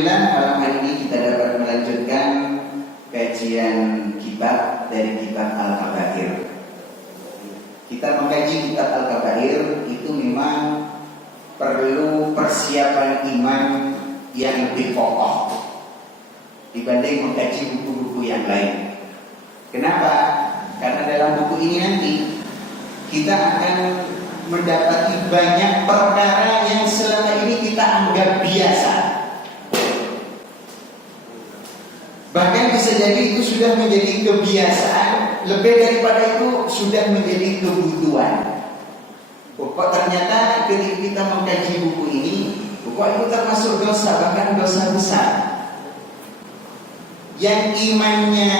Alhamdulillah malam hari ini kita dapat melanjutkan kajian kitab dari kitab Al-Kabair. Kita mengkaji kitab Al-Kabair itu memang perlu persiapan iman yang lebih kokoh dibanding mengkaji buku-buku yang lain. Kenapa? Karena dalam buku ini nanti kita akan mendapati banyak perkara yang selama ini kita anggap biasa. Bahkan bisa jadi itu sudah menjadi kebiasaan, lebih daripada itu sudah menjadi kebutuhan. Kok ternyata ketika kita mengkaji buku ini, kok itu termasuk dosa, bahkan dosa besar. Yang imannya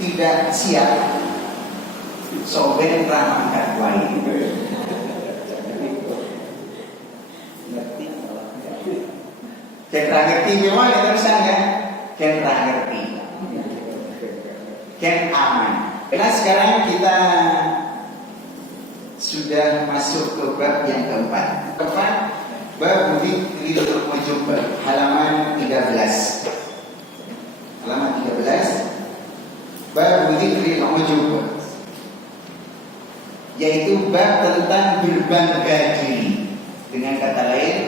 tidak siap, soben ramangkat wae. Kita ngerti memang ya terusan kan? Kita ngerti, kita aman. Karena sekarang kita sudah masuk ke bab yang keempat. Bab Dzikri Ujub, halaman 13. Halaman 13. Bab Dzikri Ujub, yaitu bab tentang berbangga diri. Dengan kata lain,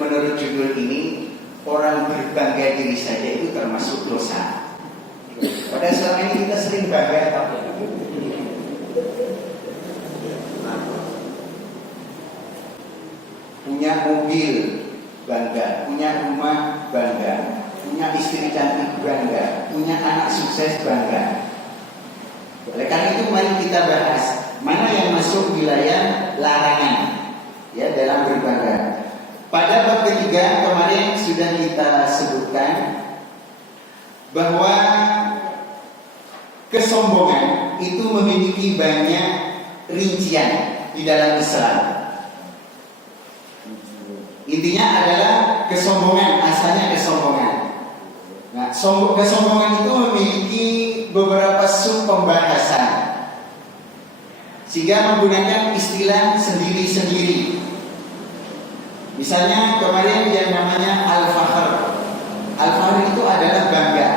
menurut judul ini, orang berbangga diri saja itu termasuk dosa. Padahal selama ini kita sering bangga, punya mobil bangga, punya rumah bangga, punya istri cantik bangga, punya anak sukses bangga. Oleh karena itu mari kita bahas mana yang masuk wilayah larangan ya dalam berbangga. Pada bab ketiga kemarin sudah kita sebutkan bahwa kesombongan itu memiliki banyak rincian di dalam Islam. Intinya adalah kesombongan, asalnya kesombongan. Nah, kesombongan itu memiliki beberapa sub pembahasan, sehingga menggunakan istilah sendiri-sendiri. Misalnya kemarin yang namanya al-fakhr. Al-fakhr itu adalah bangga.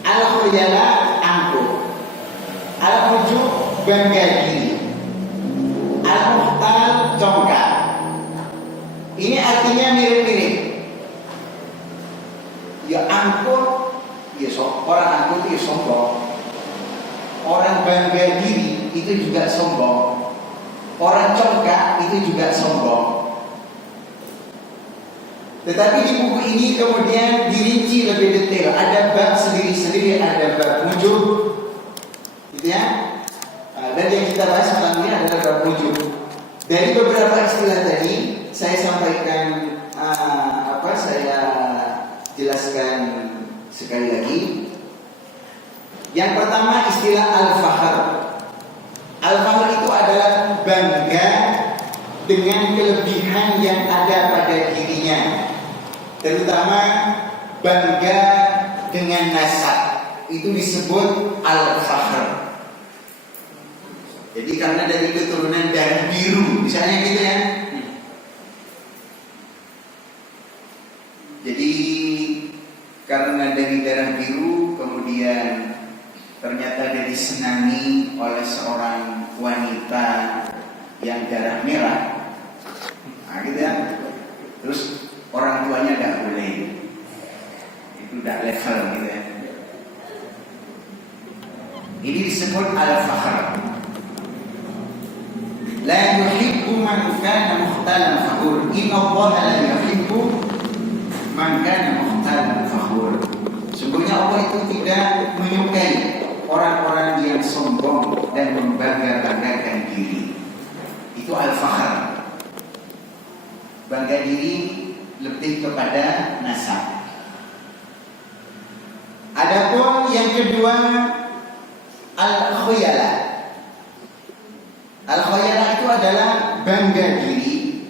Al-khuyala angkuh. Al-ujub bangga diri. Al-muhtal congkak. Ini artinya mirip-mirip. Ya angkuh, ya orang angkuh itu ya sombong. Orang bangga diri itu juga sombong. Orang congkak itu juga sombong. Tetapi di buku ini kemudian dirinci lebih detail. Ada bab sendiri-sendiri, ada bab ujub, gitu ya. Dan yang kita bahas malam ini adalah bab ujub. Dari beberapa istilah tadi saya sampaikan, saya jelaskan sekali lagi. Yang pertama istilah al-fakhr. Al-fakhr itu adalah bangga dengan kelebihan yang ada pada dirinya, terutama bangga dengan nasab. Itu disebut al-fakhr. Jadi karena dari keturunan darah biru, misalnya gitu ya. Jadi karena dari darah biru kemudian ternyata dia disenangi oleh seorang wanita yang darah merah, nah gitu ya. Terus orang tuanya tidak boleh, itu tidak level gitu ya. Ini disebut al-fakhr. La yuhibbu man kana mukhtalan fakhur. Inna Allaha la yuhibbu man kana mukhtalan fakhur. Sungguhnya Allah itu tidak menyukai orang-orang yang sombong dan membangga-banggakan diri. Itu al-fakhr. Bangga diri lebih kepada nasab. Adapun yang kedua al-khuyala. Al-khuyala itu adalah bangga diri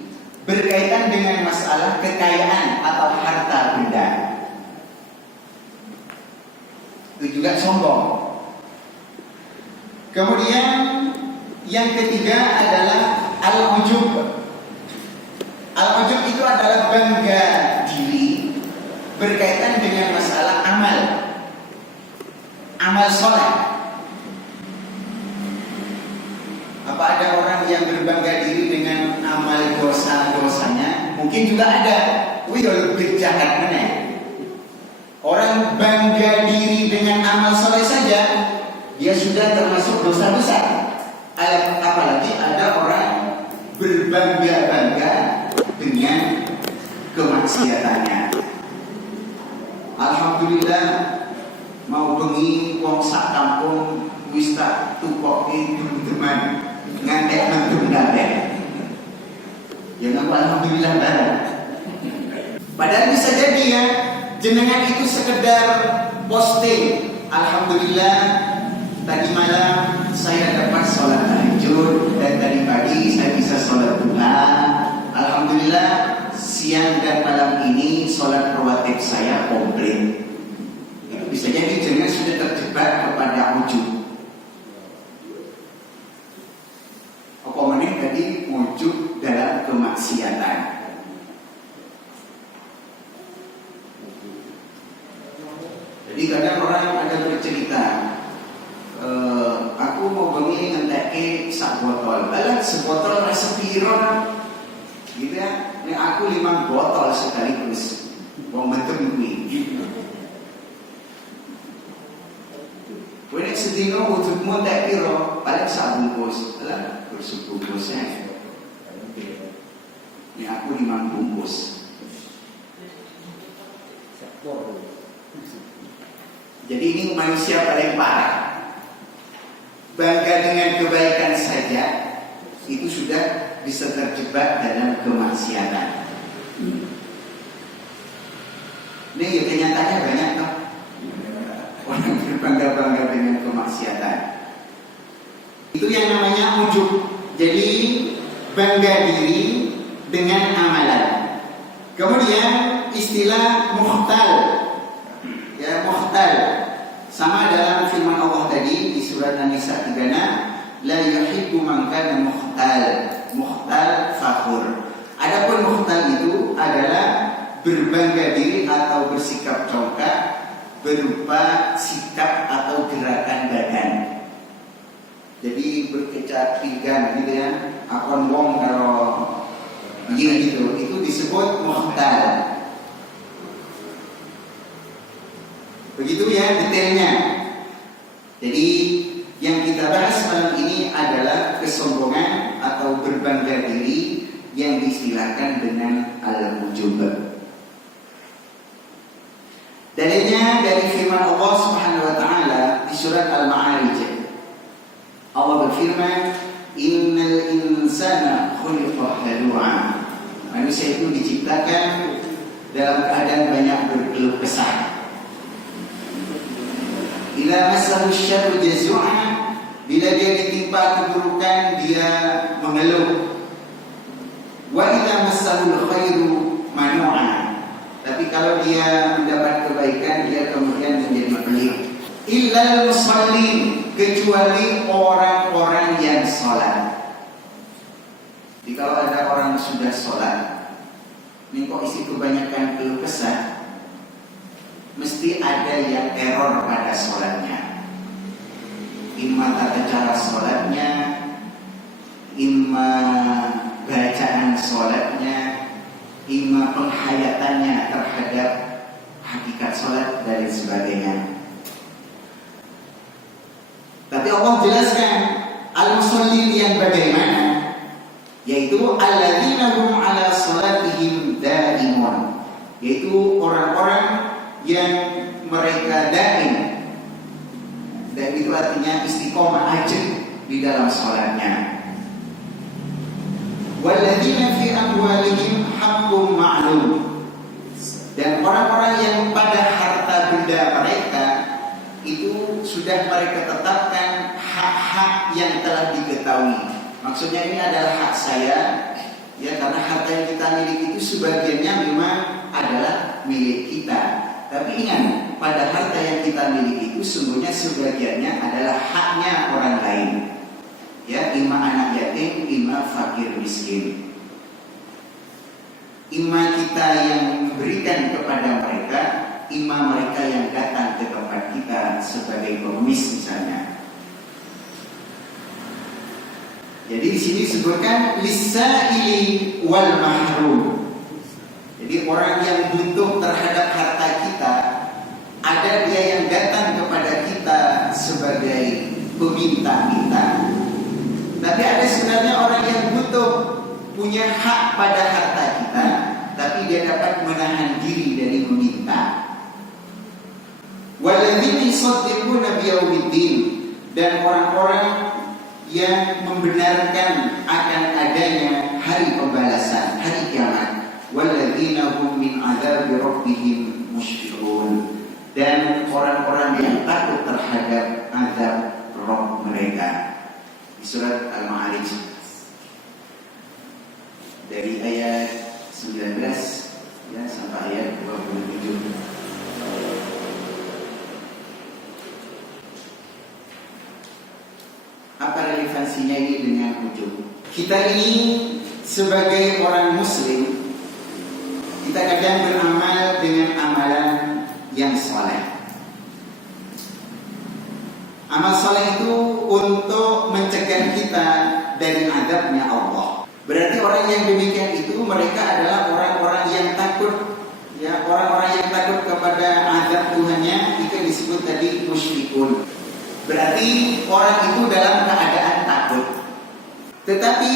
berkaitan dengan masalah kekayaan atau harta benda. Itu juga sombong. Kemudian yang ketiga adalah al-ujub. ujub itu adalah bangga diri berkaitan dengan masalah amal soleh. Apa ada orang yang berbangga diri dengan amal dosa-dosanya? Mungkin juga ada. Wih, lebih jahat mana? Orang bangga diri dengan amal soleh saja, dia sudah termasuk dosa besar. Apalagi ada orang berbangga-bangga dengan kemaksiatannya. Alhamdulillah, mau bengi wong sak kampung wis tak tukoki teman ngantek mendung ngantek. Ya ngaku alhamdulillah barang. Padahal bisa jadi ya, jenengan itu sekedar posting. Alhamdulillah, tadi malam saya dapat sholat tahajud dan tadi pagi saya bisa sholat duha. Alhamdulillah, siang dan malam ini sholat rawatib saya komplit. Itu bisa jadi jenengan sudah terjebak kepada ujub. Apa meneh tadi ujub dalam kemaksiatan. Jadi kadang orang ada bercerita, aku mau bengi ngentekke sak botol. Alah sebotol rasa piro gitu ya. Nek aku 5 botol sekaligus. Wong metem kuwi. Kowe nek sedina ujubmu tak piro, paling sak bungkus. Alah bersebungkusnya. Nek aku 5 bungkus. Jadi ini manusia paling parah. Bangga dengan kebaikan saja itu sudah bisa terjebak dalam kemaksiatan. Ini ya kenyataannya banyak toh. Orang berbangga-bangga dengan kemaksiatan. Itu yang namanya ujub. Jadi bangga diri dengan amalan. Kemudian istilah muhtal. Ya, muhtal sama dalam firman Allah tadi di surat An-Nisa 36, la yuhibbu man kana muhtal. Muhtal fakhur. Adapun muhtal itu adalah berbangga diri atau bersikap congkak berupa sikap atau gerakan badan. Jadi berkecak pinggang gitu ya. Akon wong kalau gitu itu disebut muhtal. Begitu ya detailnya. Jadi yang kita bahas malam ini adalah kesombongan atau berbangga diri yang diistilahkan dengan al-ujub. Dalilnya dari firman Allah Subhanahu wa taala di surat Al-Ma'arij. Allah berfirman, "Innal insana khuliqa halu'a." Manusia itu diciptakan dalam keadaan banyak berkeluh kesah. Bila masahu syarru jazu'a, bila dia ditimpa keburukan dia mengeluh. Wa idza masahu khairu manu'a, tapi kalau dia mendapat kebaikan dia kemudian menjadi pelit. Illal musallin, kecuali orang-orang yang sholat. Jadi kalau ada orang sudah sholat, ini kok isi kebanyakan keluh kesah, mesti ada yang error pada sholatnya. Imma tata cara sholatnya, imma bacaan sholatnya, imma penghayatannya terhadap hakikat sholat dan sebagainya. Tapi Allah jelaskan al-musallin yang bagaimana, yaitu alladzina hum ala sholatihim daimun, yaitu orang-orang yang mereka daim. Dan itu artinya istiqomah aja di dalam sholatnya. Walladzina fi amwalihim haqqun ma'lum, dan orang-orang yang pada harta benda mereka itu sudah mereka tetapkan hak-hak yang telah diketahui. Maksudnya ini adalah hak saya, ya, karena harta yang kita miliki itu sebagiannya memang adalah milik kita. Tapi ingat, pada harta yang kita miliki itu sungguhnya sebagiannya adalah haknya orang lain. Ya, imma anak yatim, imma fakir miskin. Ima kita yang memberikan kepada mereka, ima mereka yang datang ke tempat kita sebagai pengemis misalnya. Jadi di sini disebutkan lisaili wal mahrum. Jadi orang yang butuh terhadap harta kita, ada dia yang datang kepada kita sebagai peminta kita. Tapi ada sebenarnya orang yang butuh, punya hak pada harta kita, tapi dia dapat menahan diri dari meminta. Walladzina yusaddiquna biyaumiddin, dan orang-orang yang membenarkan akan adanya hari pembalasan, hari kiamat. Walladzina hum min adzabi rabbihim musyfiqun, dan orang-orang yang takut terhadap azab Rabb mereka. Di surat Al-Ma'arij dari ayat 19 ya sampai ayat 27. Apa relevansinya ini dengan ujub? Kita ini sebagai orang muslim, kita kadang beramal dengan amalan yang saleh. Amal saleh itu untuk mencegah kita dari azabnya Allah. Berarti orang yang demikian itu mereka adalah orang-orang yang takut, ya, orang-orang yang takut kepada azab Tuhannya. Itu disebut tadi musyfikun. Berarti orang itu dalam keadaan takut. Tetapi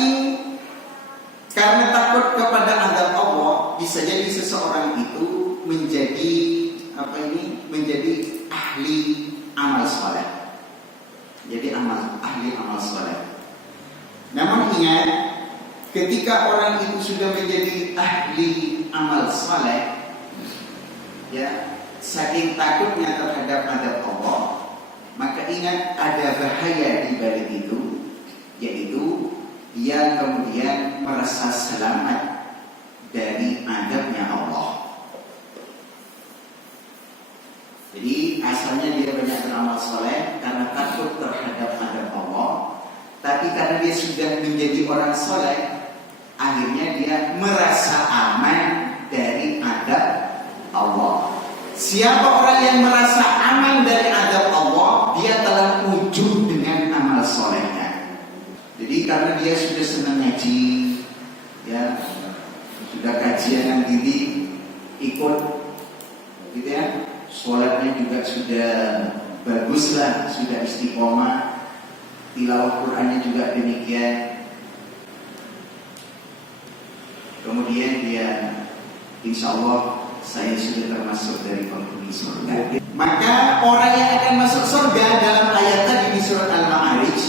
karena takut kepada azab Allah, bisa jadi seseorang itu menjadi menjadi ahli amal saleh. Jadi ahli amal saleh. Namun ingat, ketika orang itu sudah menjadi ahli amal saleh, ya, saking takutnya terhadap azab Allah, maka ingat ada bahaya di balik itu, yaitu dia kemudian merasa selamat dari azabnya Allah. Jadi asalnya dia banyak beramal soleh karena takut terhadap azab Allah, tapi karena dia sudah menjadi orang soleh, akhirnya dia merasa aman dari azab Allah. Siapa orang yang merasa aman dari azab Allah, dia telah ujub dengan amal solehnya. Jadi karena dia sudah senang ngaji, ya, sudah kajian yang tinggi, ikut, gitu ya. Sholatnya juga sudah baguslah, sudah istiqomah, tilawah Qur'annya juga demikian. Kemudian dia, insya Allah saya sudah termasuk dari penghuni surga. Maka orang yang akan masuk surga dalam ayat tadi di surat Al-Ma'arij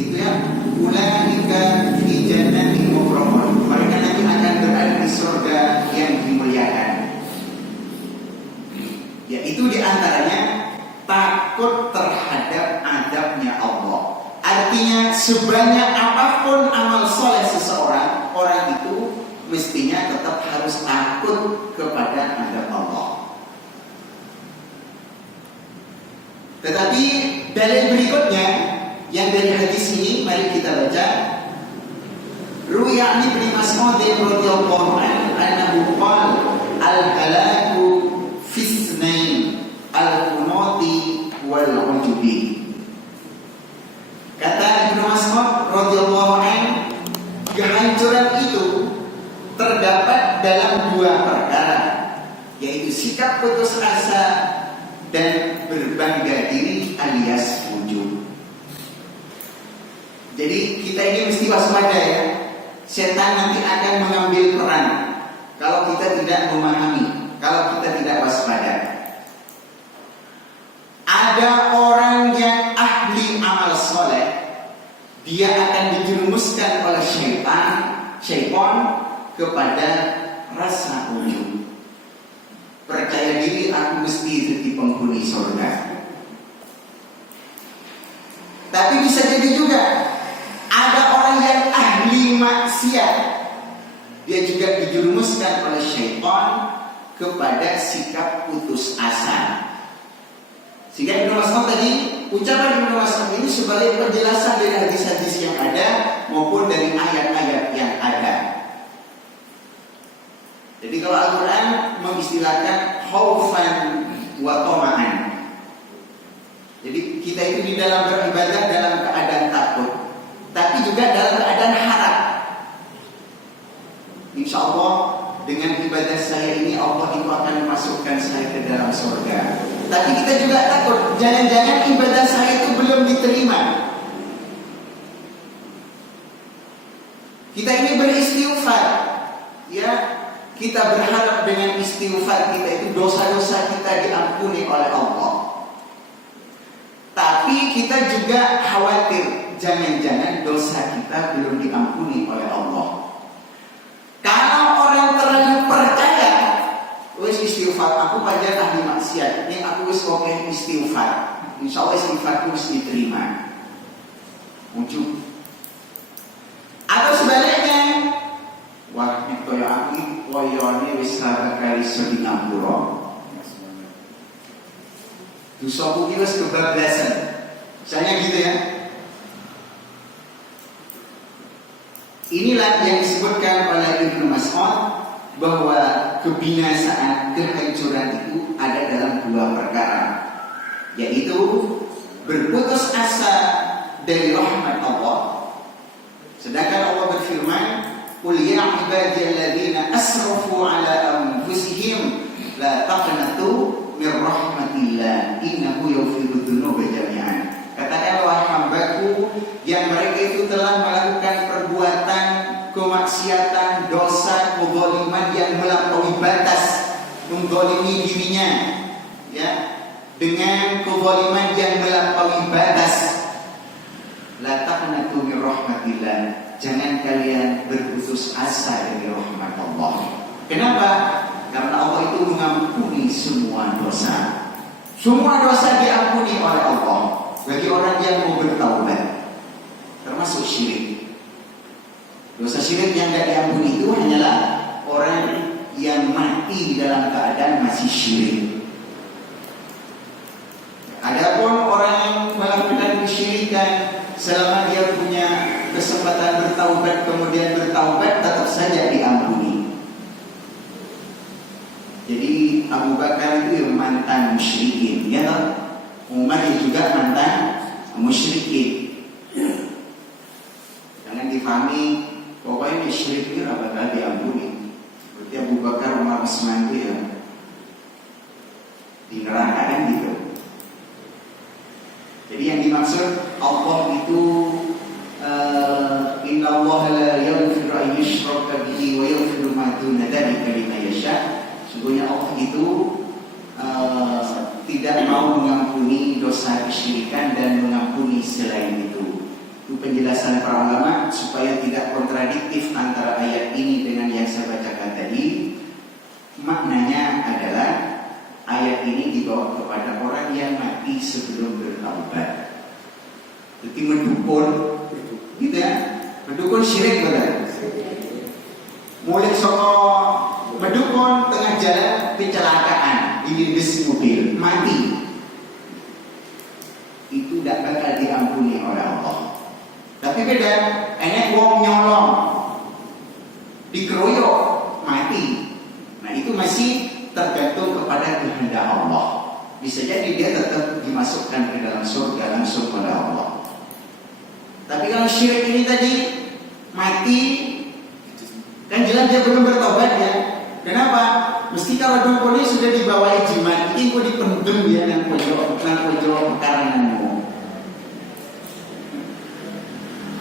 itu ya, ulaika fi jannatin mukramun. Mereka nanti akan berada di surga yang dimuliakan. Yaitu diantaranya takut terhadap azabnya Allah. Artinya sebanyak apapun amal soleh seseorang, orang itu mestinya tetap harus takut kepada azab Allah. Tetapi dalil berikutnya yang dari hadis ini, mari kita baca. Ruya Ibnu Mas'ud radhiyallahu anhu qala al-halaku fisnain al-qunati wal-ujubi. Kata Ibnu Mas'ud radhiyallahu anhu, kehancuran itu terdapat dalam dua perkara, yaitu sikap putus asa dan berbangga diri alias ujub. Jadi kita ini mesti waspada ya. Setan nanti akan mengambil peran kalau kita tidak memahami, kalau kita tidak waspada. Ada orang yang ahli amal soleh, dia akan dijerumuskan oleh syaitan kepada rasa ujub. Percaya diri, aku mesti jadi penghuni surga. Tapi bisa jadi juga ada orang yang ahli maksiat, dia juga dijerumuskan oleh syaitan kepada sikap putus asa. Sehingga Ibnu Mas'ud tadi, ucapan Ibnu Mas'ud ini sebagai penjelasan dari hadis-hadis yang ada maupun dari ayat-ayat yang ada. juga dalam keadaan harap. Insya Allah dengan ibadah saya ini Allah itu akan memasukkan saya ke dalam surga. Tapi kita juga takut, jangan-jangan ibadah saya itu belum diterima. Kita ini beristighfar, ya, kita berharap dengan istighfar kita itu dosa-dosa kita diampuni oleh Allah. Tapi kita juga khawatir, jangan-jangan dosa kita belum diampuni oleh Allah. Kalau orang terlalu percaya, wes istighfar, aku panjang ahli maksiat, ini aku wes oke istighfar, insya Allah istighfarku wes diterima. Ujung. Atau sebaliknya, wah itu yang aku koyone wes sabar kali sedih ngampuro. Dosaku ini wes kebablasan, misalnya gitu ya. Inilah yang disebutkan oleh Ibnu Mas'ud bahwa kebinasaan, kehancuran itu ada dalam dua perkara, yaitu berputus asa dari rahmat Allah. Sedangkan Allah berfirman, "Qul ya ibadiyalladzina asrafu ala anfusihim la taqnatu min rahmatillah innahu yaghfiru dzunuba jami'an." Katakanlah hambaku yang mereka itu telah melakukan perbuatan kemaksiatan, dosa, kezaliman yang melampaui batas, menzalimi dirinya, ya, dengan kezaliman yang melampaui batas. La taqnatu min rahmatillah. Jangan kalian berputus asa dari rahmat Allah. Kenapa? Karena Allah itu mengampuni semua dosa. Semua dosa diampuni oleh Allah bagi orang yang mau bertaubat, termasuk syirik. Dosa syirik yang tidak diampuni itu hanyalah orang yang mati dalam keadaan masih syirik. Adapun orang yang melakukan kesyirikan selama dia punya kesempatan bertaubat kemudian bertaubat, tetap saja diampuni. Jadi Abu Bakar itu yang mantan musyrikin, ya toh? Umar juga mantan musyrikin. Jangan difahami pokoknya syirik itu apa bakal diampuni. Berarti Abu Bakar, Umar, Utsman itu ya di neraka kan gitu. Jadi yang dimaksud Allah itu Inna Allah la yaghfiru an yushraka bihi wa yaghfiru ma duna dzalika liman yasha. Sesungguhnya Allah itu tidak mau mengampuni dosa kesyirikan dan mengampuni selain itu. Itu penjelasan para ulama supaya tidak kontradiktif antara ayat ini dengan yang saya bacakan tadi. Maknanya adalah ayat ini dibawa kepada orang yang mati sebelum bertaubat. Jadi mendukun, gitu ya, mendukun syirik benar. Mulai soko mendukun tengah jalan kecelakaan, dilindas mobil, mati. Itu tidak bakal diampuni oleh Allah. Tapi beda, enek wong nyolong, dikeroyok, mati. Nah itu masih tergantung kepada kehendak Allah. Bisa jadi dia tetap dimasukkan ke dalam surga langsung oleh Allah. Tapi kalau syirik ini tadi mati, kan jelas dia belum bertobat ya. Kenapa? Mesti kalau dukun ini sudah dibawa jimat, ini kok dipendem ya nang pojok pekaranganmu.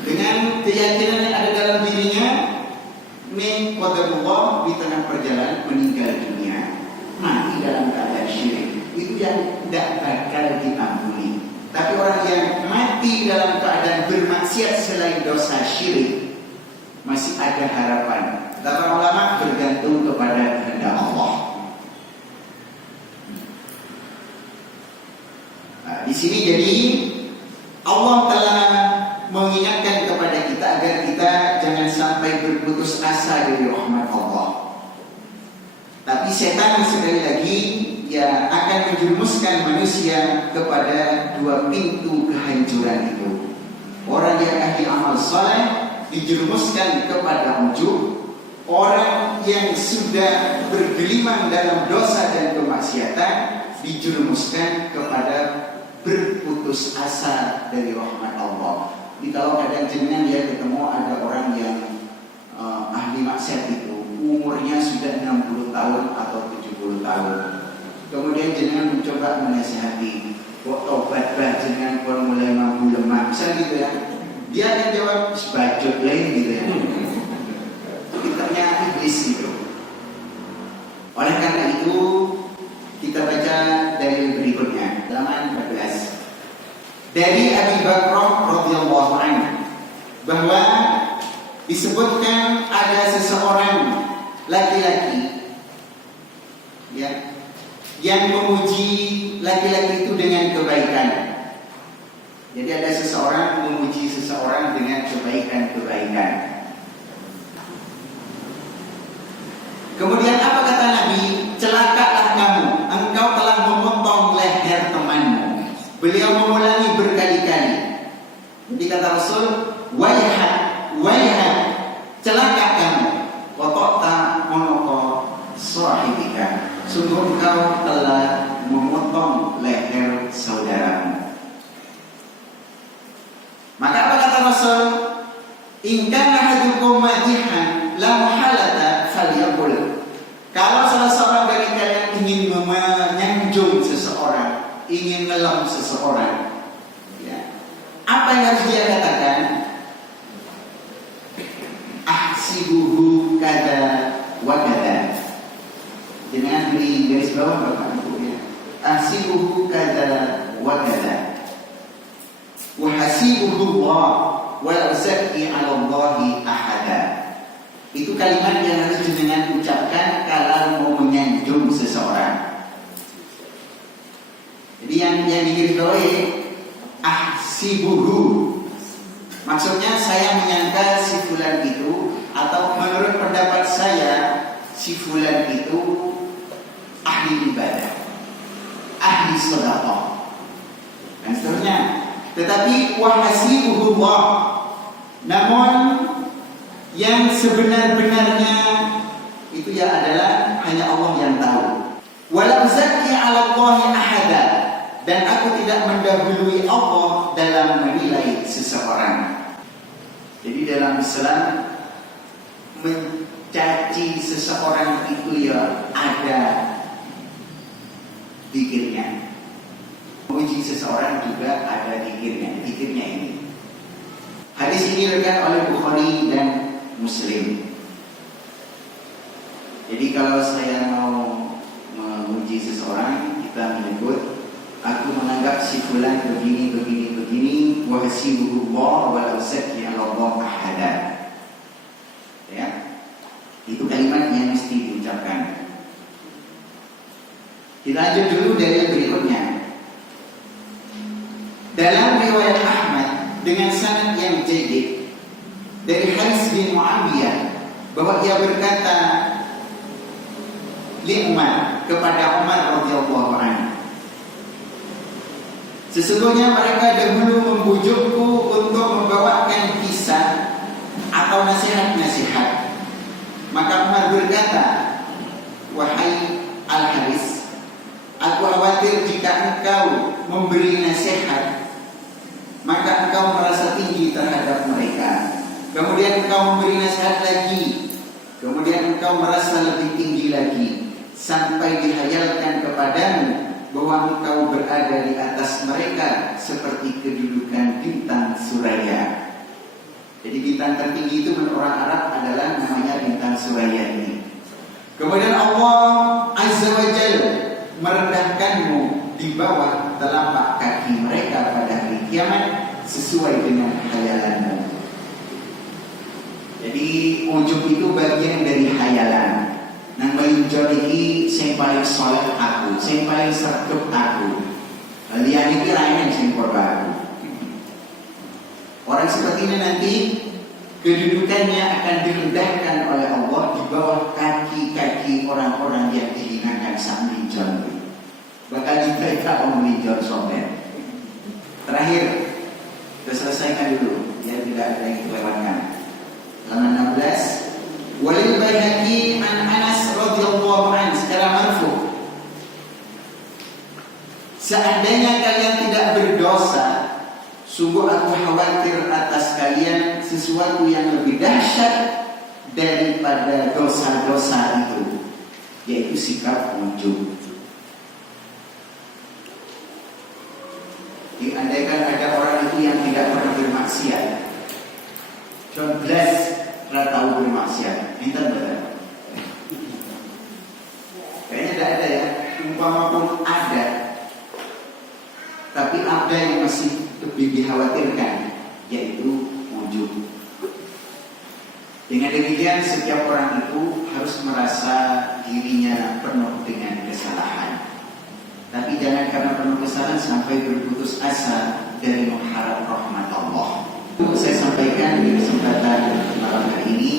Dengan keyakinan yang ada dalam dirinya, min qadarullah, di tengah perjalanan meninggal dunia, mati dalam keadaan syirik, itu yang tidak bakal diampuni. Tapi orang yang mati dalam keadaan bermaksiat selain dosa syirik, masih ada harapan. Kata ulama, bergantung kepada kehendak Allah. Nah, di sini jadi Allah telah mengingatkan kepada kita agar kita jangan sampai berputus asa dari rahmat Allah. Tapi setan sekali lagi ya akan menjerumuskan manusia kepada dua pintu kehancuran itu. Orang yang ahli amal saleh dijerumuskan kepada ujub. Orang yang sudah bergelimang dalam dosa dan kemaksiatan dijerumuskan kepada berputus asa dari rahmat Allah. Jadi kalau kadang jenengan dia ketemu ada orang yang ahli maksiat itu, umurnya sudah 60 tahun atau 70 tahun. Kemudian jenengan mencoba menasihati, kok tobat bah jenengan kalau mulai mampu lemah, bisa gitu ya. Dia akan jawab sebajut lain gitu ya. Pinternya iblis gitu. Oleh karena itu kita baca dari berikutnya, halaman 14. Dari Abi Bakrah radhiyallahu anhu bahwa disebutkan ada seseorang laki-laki ya yang memuji laki-laki itu dengan kebaikan. Jadi ada seseorang memuji seseorang dengan kebaikan-kebaikan. Kemudian apa kata Nabi? Celakalah kamu, engkau telah memotong leher temanmu. Beliau mengulangi berkali-kali. Jadi kata Rasul, wayhak, wayhak, celaka kamu. Qata'ta unuqa sahibika. Sungguh engkau telah memotong leher saudaramu. Maka apa kata Rasul? In kana ahadukum majihan la muhalata falyaqul. Kalau salah seorang dari kalian ingin menyanjung seseorang, ingin ngelem seseorang, ya, apa yang harus dia katakan? Ahsibuhu kada wa kada. Jangan beri garis bawah Bapak Ibu ya. Ahsibuhu kada wa kada. Wa hasibuhu Allah wa la uzakki 'ala Allahi ahada. Itu kalimat yang harus jenengan ucapkan kalau mau menyanjung seseorang. Jadi yang digarisbawahi ahsibuhu. Maksudnya saya menyangka si fulan itu, atau menurut pendapat saya si fulan itu ahli ibadah, ahli sedekah, dan seterusnya. Tetapi wahasibuhu Allah. Namun yang sebenar-benarnya itu ya adalah hanya Allah yang tahu. Wala uzakki 'ala Allahi ahada. Dan aku tidak mendahului Allah dalam menilai seseorang. Jadi dalam Islam mencaci seseorang itu ya ada zikirnya. Memuji seseorang juga ada zikirnya. Zikirnya ini. Hadis ini diriwayatkan oleh Bukhari dan Muslim. Jadi kalau saya mau memuji seseorang, kita menyebut, aku menganggap si fulan begini, begini, begini, wa hasibuhu Allah wa la uzakki 'ala Allah ahada. Ya. Itu kalimat yang mesti diucapkan. Kita lanjut dulu dari yang berikutnya. Dalam riwayat Ahmad dengan sanad yang jayyid dari Haris bin Muawiyah bahwa ia berkata li Umar, kepada Umar radhiyallahu anhu, sesungguhnya mereka dahulu membujukku untuk membawakan kisah atau nasihat-nasihat. Maka Umar berkata, wahai Al-Haris, aku khawatir jika engkau memberi nasihat, maka engkau merasa tinggi terhadap mereka. Kemudian engkau memberi nasihat lagi, kemudian engkau merasa lebih tinggi lagi, sampai dihayalkan kepadamu bahwa engkau berada di atas mereka seperti kedudukan bintang suraya. Jadi bintang tertinggi itu menurut orang Arab adalah namanya bintang suraya ini. Kemudian Allah Azza wa Jalla merendahkanmu di bawah telapak kaki mereka pada hari kiamat sesuai dengan khayalanmu. Jadi ujub itu bagian dari khayalan. Nang melinjol iki sing paling soleh aku, sing paling sergep aku. Lian iki lain sing korban aku. Orang seperti ini nanti kedudukannya akan direndahkan oleh Allah di bawah kaki-kaki orang-orang yang dihinakan saat melinjol. Bakal diberikan orang melinjol sobat. Terakhir, kita selesaikan dulu, biar tidak ada yang kelewatkan. Halaman 16. Walil Baihaqi an Anas radhiyallahu anhu secara marfu. Seandainya kalian tidak berdosa, sungguh aku khawatir atas sesuatu yang lebih dahsyat daripada dosa-dosa itu, yaitu sikap ujub. Andaikan ada orang itu yang tidak pernah bermaksiat, John Bless pernah tahu bermaksiat, minta benar. Kayaknya tidak ada ya, umpama pun ada, tapi ada yang masih lebih dikhawatirkan, yaitu ujub. Dengan demikian setiap orang itu harus merasa dirinya penuh dengan kesalahan. Tapi jangan karena penuh kesalahan sampai berputus asa dari mengharap rahmat Allah. Saya sampaikan di kesempatan malam hari ini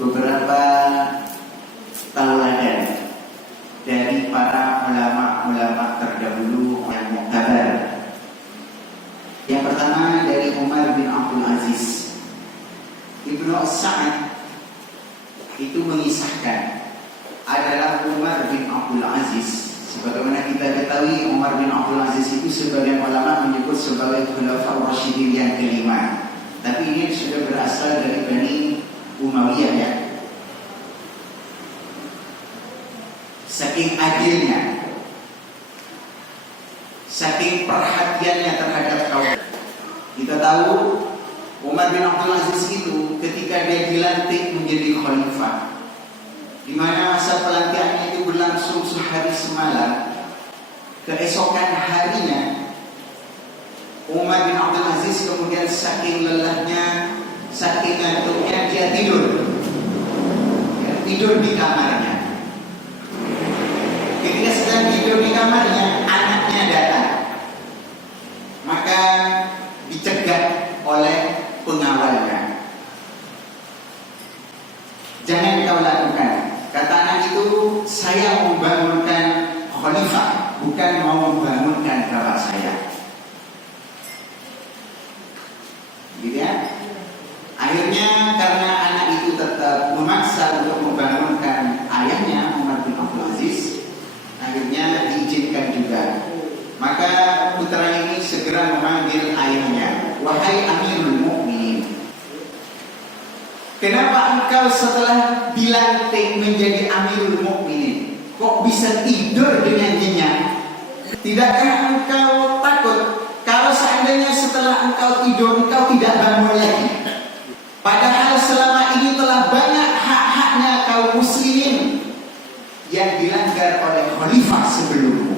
beberapa tauladan dari para ulama-ulama terdahulu yang muktabar. Yang pertama dari Umar bin Abdul Aziz. Ibnu Sa'ad itu mengisahkan adalah Umar bin Abdul Aziz. Sebagaimana kita ketahui, Umar bin Abdul Aziz itu sebagian ulama menyebut sebagai Khulafaur Rasyidin yang kelima. Tapi ini sudah berasal dari Bani Umayyah ya. Saking adilnya, saking perhatiannya terhadap kaum. Kita tahu Umar bin Abdul Aziz itu ketika dia dilantik menjadi khalifah, di mana masa pelantikannya itu berlangsung sehari semalam, keesokan harinya Umar bin Abdul Aziz kemudian saking lelahnya, saking ngantuknya dia tidur, tidur di kamarnya. Ketika sedang tidur di kamarnya, anaknya datang, maka dicegat oleh pengawalnya. Jangan kau lakukan. Kata anak itu, saya mau membangunkan khalifah, bukan mau membangunkan bapak saya. Gitu ya. Akhirnya karena anak itu tetap memaksa untuk membangunkan ayahnya Umar bin Abdul Aziz, akhirnya diizinkan juga. Maka putra ini segera memanggil ayahnya, wahai Amirul Mukminin, kenapa engkau setelah dilantik menjadi Amirul Mukminin kok bisa tidur dengan nyenyak? Tidakkah engkau takut kalau seandainya setelah engkau tidur engkau tidak bangun lagi? Padahal selama ini telah banyak hak-haknya kaum muslimin yang dilanggar oleh khalifah sebelummu.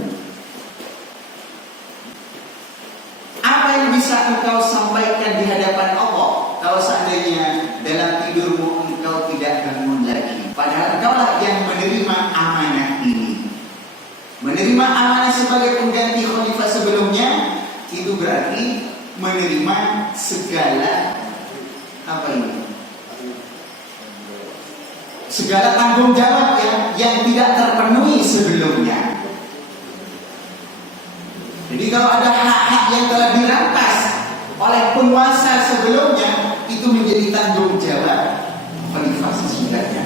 Apa yang bisa engkau sampaikan di hadapan Allah kalau seandainya dalam tidurmu engkau tidak bangun lagi? Padahal engkaulah yang menerima amanah ini. Menerima amanah sebagai pengganti khalifah sebelumnya, itu berarti menerima segala segala tanggung jawab yang tidak terpenuhi sebelumnya. Jadi kalau ada hak-hak yang telah dirampas oleh penguasa sebelumnya, itu menjadi tanggung jawab khalifah sesudahnya.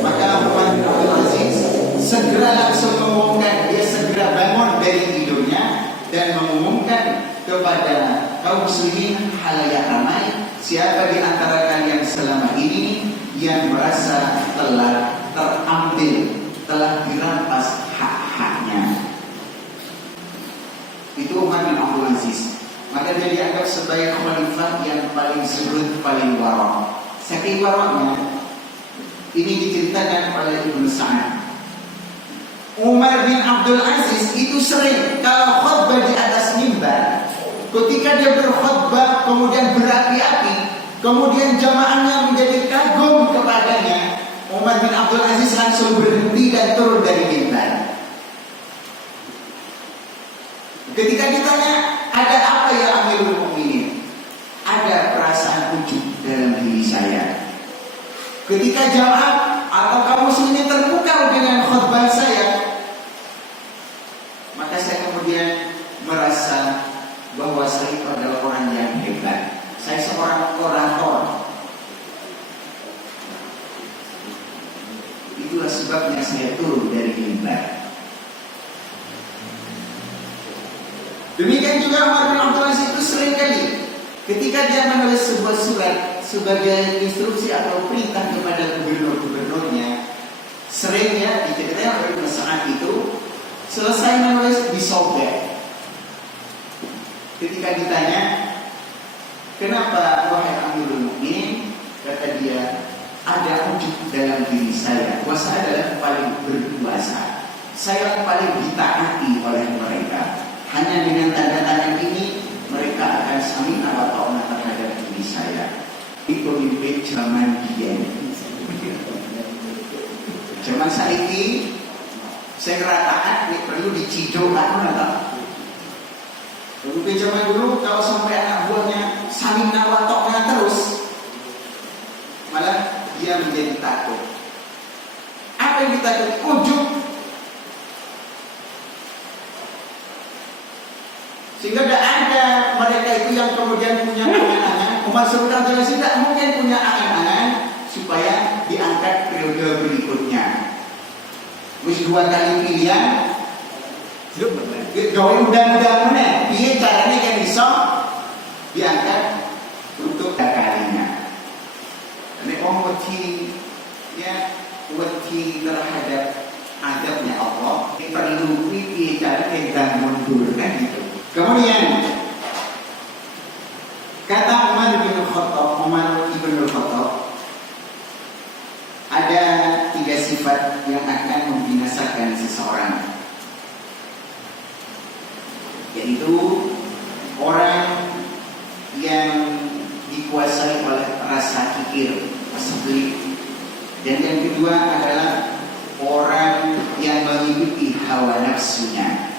Maka Umar bin Abdul Aziz segera langsung mengumumkan, dia segera bangun dari tidurnya dan mengumumkan kepada kaum muslimin halayak ramai, siapa di antara kalian selama ini yang merasa telah terambil, telah dirampas hak-haknya. Itu Umar bin Abdul Aziz. Maka dia dianggap sebagai khalifah yang paling zuhud, paling warok. Saking waroknya, ini diceritakan oleh Ibnu Sa'ad. Umar bin Abdul Aziz itu sering kalau khutbah di atas mimbar, ketika dia berkhutbah kemudian berapi-api, kemudian jamaahnya menjadi kagum kepadanya, Umar bin Abdul Aziz langsung berhenti dan turun dari mimbar. Ketika ditanya, ada apa ya Amirul Mukminin? Ada perasaan ujub dalam diri saya. Ketika jamaah atau kaum muslimin terpukau dengan khutbah saya, maka saya kemudian merasa bahwa saya adalah orang yang hebat. Saya seorang orator. Itulah sebabnya saya turun dari mimbar. Demikian juga Umar bin Abdul Aziz itu seringkali Ketika dia menulis sebuah surat sebagai instruksi atau perintah kepada gubernur-gubernurnya, seringnya diceritain oleh saat itu selesai menulis disobek. Ketika ditanya, kenapa wahai Amirul Mukminin? Kata dia, ada wujud dalam diri saya. Bahwa saya adalah paling berkuasa. Saya yang paling ditaati oleh mereka. Hanya dengan tanda tangan ini mereka akan saling wa ta'na terhadap diri saya. Itu pemimpin zaman dia. Zaman saiki saya taat ini perlu diciduk aku nggak. Pemimpin zaman dulu kalau sampai anak buahnya saling wa ta'na terus, malah dia menjadi takut. Apa yang ditakuti? Ujub. Sehingga tidak ada mereka itu yang kemudian punya angan-angan. Umar Sultan tidak mungkin punya angan-angan supaya diangkat periode berikutnya. Wis 2 kali pilihan, gawe undang-undang mana? Piye caranya yang bisa diangkat untuk kalinya? Ini wedi ya, wedi terhadap adabnya Allah. Perlu piye cara kita mundurkan gitu. Kemudian kata Umar bin Khattab, ada 3 sifat yang akan membinasakan seseorang, yaitu orang yang dikuasai oleh rasa kikir, rasa pelit, dan yang kedua adalah orang yang mengikuti hawa nafsunya.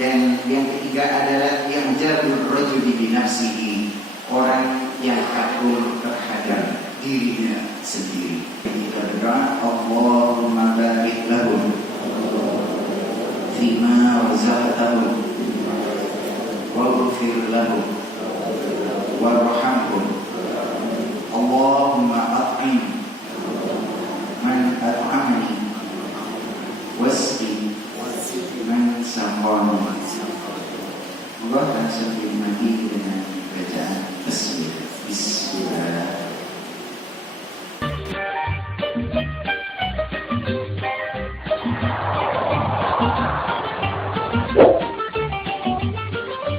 Dan yang ketiga adalah yang jabul rajuli bi nafsihi, orang yang takut terhadap dirinya sendiri. Kita berdoa, Allahumma barik lahum fima razaqtahum waghfir lahum warhamhum. Allahumma at'im man at'amani wasqi man saqani. Allah akan sembunyi mati dengan bacaan tasbih. Bismillah.